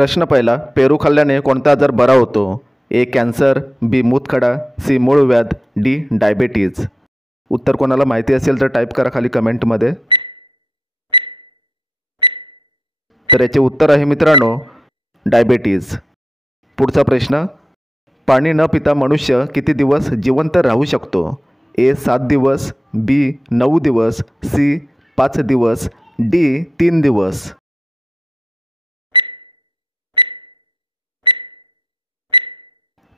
प्रश्न पहिला, पेरू खाल्ल्याने कोणता आजार बरा होतो? ए कॅन्सर, बी मूतखडा, सी मूळव्याध, डी डायबेटीज. उत्तर कोणाला माहिती असेल तर टाईप करा खाली कमेंटमध्ये. तर याचे उत्तर आहे मित्रांनो डायबेटीज. पुढचा प्रश्न, पाणी न पिता मनुष्य किती दिवस जिवंत राहू शकतो? ए 7 दिवस, बी 9 दिवस, सी 5 दिवस, डी 3 दिवस.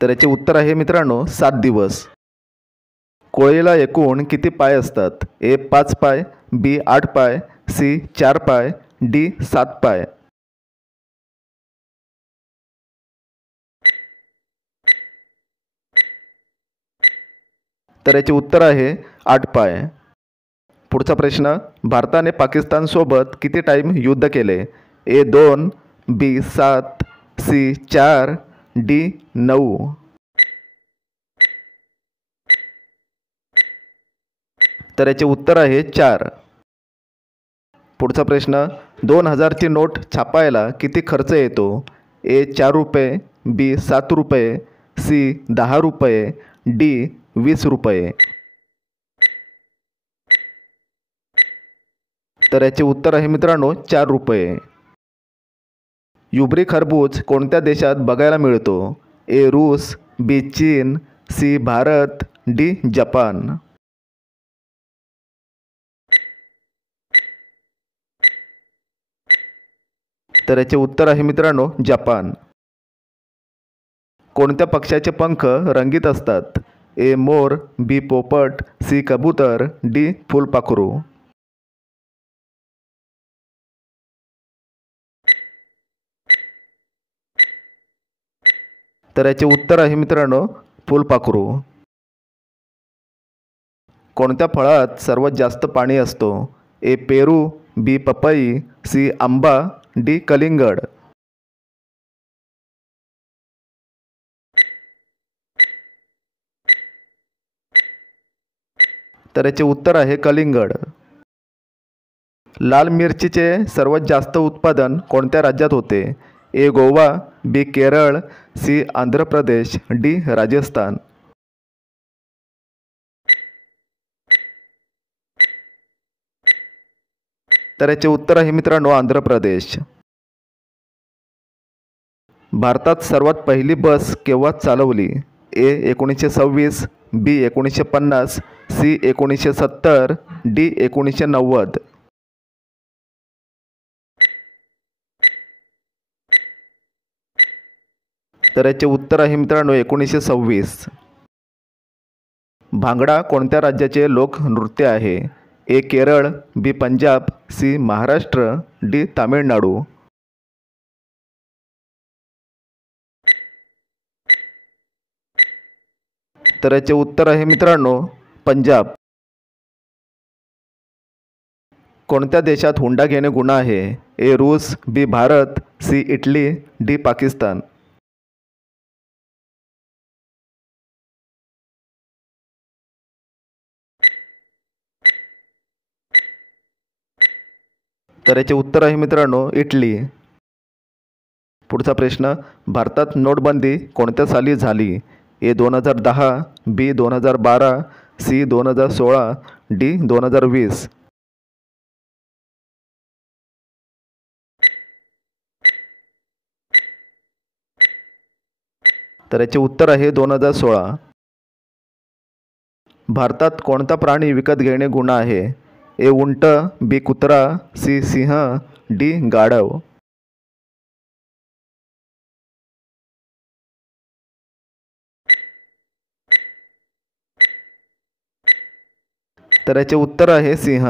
तर याचे उत्तर आहे मित्रांनो 7 दिवस. कोळीला एकूण किती पाय असतात? ए 5 पाय, बी 8 पाय, सी 4 पाय, डी 7 पाय. तर याचे उत्तर आहे 8 पाय. पुढचा प्रश्न, भारताने पाकिस्तानसोबत किती टाईम युद्ध केले? ए 2, बी 7, सी 4, डी 9. तर याचे उत्तर आहे 4. पुढचा प्रश्न, 2000ची नोट छापायला किती खर्च येतो? ए 4 रुपये, बी 7 रुपये, सी 10 रुपये, डी 20 रुपये. तर याचे उत्तर आहे मित्रांनो 4 रुपये. युबरी खरबूज कोणत्या देशात बघायला मिळतो? ए रूस, बी चीन, सी भारत, डी जपान. तर याचे उत्तर आहे मित्रांनो जपान. कोणत्या पक्ष्याचे पंख रंगीत असतात? ए मोर, बी पोपट, सी कबूतर, डी फुलपाखरू. तर याचे उत्तर आहे मित्रांनो फुलपाखरू. कोणत्या फळात सर्वात जास्त पाणी असतो? ए पेरू, बी पपई, सी आंबा, डी कलिंगड. तर याचे उत्तर आहे कलिंगड. लाल मिरचीचे सर्वात जास्त उत्पादन कोणत्या राज्यात होते? ए गोवा, बी केरळ, सी आंध्र प्रदेश, डी राजस्थान. तर याचे उत्तर आहे मित्रांनो आंध्र प्रदेश. भारतात सर्वात पहिली बस केव्हा चालवली? ए 1926, बी 1950, सी 1970, डी 1990. तर याचे उत्तर आहे मित्रांनो 1926. भांगडा कोणत्या राज्याचे लोकनृत्य आहे? ए केरळ, बी पंजाब, सी महाराष्ट्र, डी तामिळनाडू. तर याचे उत्तर आहे मित्रांनो पंजाब. कोणत्या देशात हुंडा घेणे गुन्हा आहे? ए रूस, B Bharat, C Italy, D Pakistan. तर याचे उत्तर आहे मित्रांनो इटली. पुढचा प्रश्न, भारतात नोटबंदी कोणत्या साली झाली? ए 2010, बी 2012, सी 2016, डी 2020. तर याचे उत्तर आहे 2016. भारतात कोणता प्राणी विकत घेणे गुन्हा आहे? ए उंट, बी कुत्रा, सी सिंह, डी गाढव. तर याचे उत्तर आहे सिंह.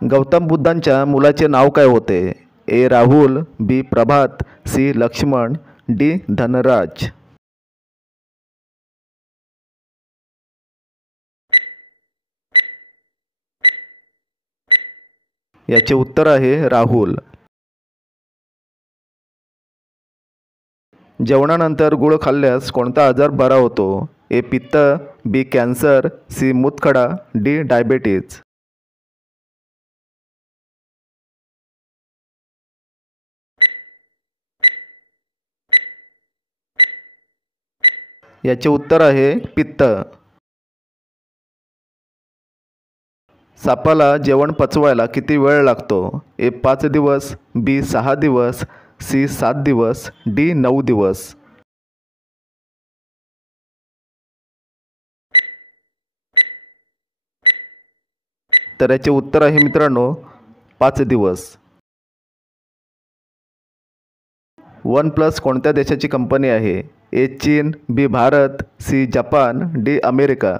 गौतम बुद्धांच्या मुलाचे नाव काय होते? ए राहुल, बी प्रभात, सी लक्ष्मण, डी धनराज. याचे उत्तर आहे राहुल. जेवणानंतर गुळ खाल्ल्यास कोणता आजार बरा होतो? ए पित्त, बी कॅन्सर, सी मूतखडा, डी डायबेटीज. याचे उत्तर आहे पित्त. सापाला जेवण पचवायला किती वेळ लागतो? ए 5 दिवस, बी 6 दिवस, सी 7 दिवस, डी 9 दिवस. तर याचे उत्तर आहे मित्रांनो 5 दिवस. वन प्लस कोणत्या देशाची कंपनी आहे? ए चीन, बी भारत, सी जपान, डी अमेरिका.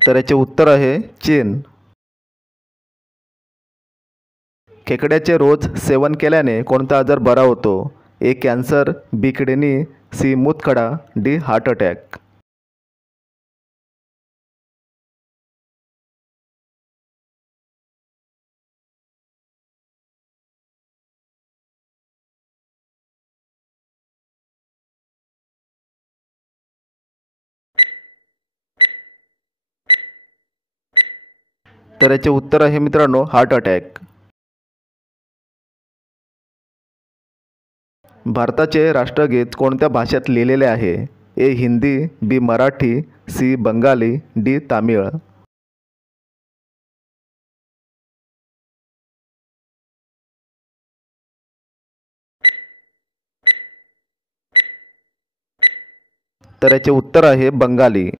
तर याचे उत्तर आहे चीन. खेकड्याचे रोज सेवन केल्याने कोणता आजार बरा होतो? A cancer, B kidney, C मूतखडा, डी हार्ट अटॅक. तर याचे उत्तर आहे मित्रांनो हार्ट अटॅक. भारताचे राष्ट्रगीत कोणत्या भाषेत लिहिलेले आहे? ए हिंदी, बी मराठी, सी बंगाली, डी तामिळ. तर याचे उत्तर आहे बंगाली.